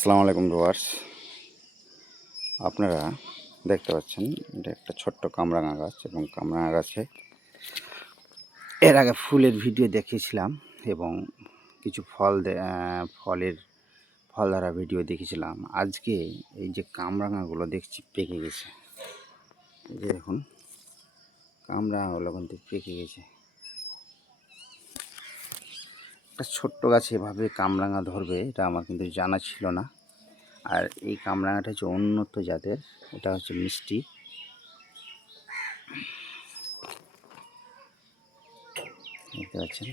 আসসালামু আলাইকুম ভিউয়ার্স, আপনারা দেখতে পাচ্ছেন এটা একটা ছোট্ট কামরাঙা গাছ এবং কামরাঙা গাছে এর আগে ফুলের ভিডিও দেখিয়েছিলাম এবং কিছু ফলের ফল ধরা ভিডিও দেখেছিলাম। আজকে এই যে কামরাঙাগুলো দেখছি পেকে গেছে, এই যে দেখুন কামরাঙাগুলো কিন্তু পেকে গেছে। একটা ছোট্ট গাছে এভাবে কামরাঙা ধরবে এটা আমার কিন্তু জানা ছিল না। আর এই কামরাঙাটা হচ্ছে উন্নত জাতের, এটা হচ্ছে মিষ্টি। দেখতে পাচ্ছেন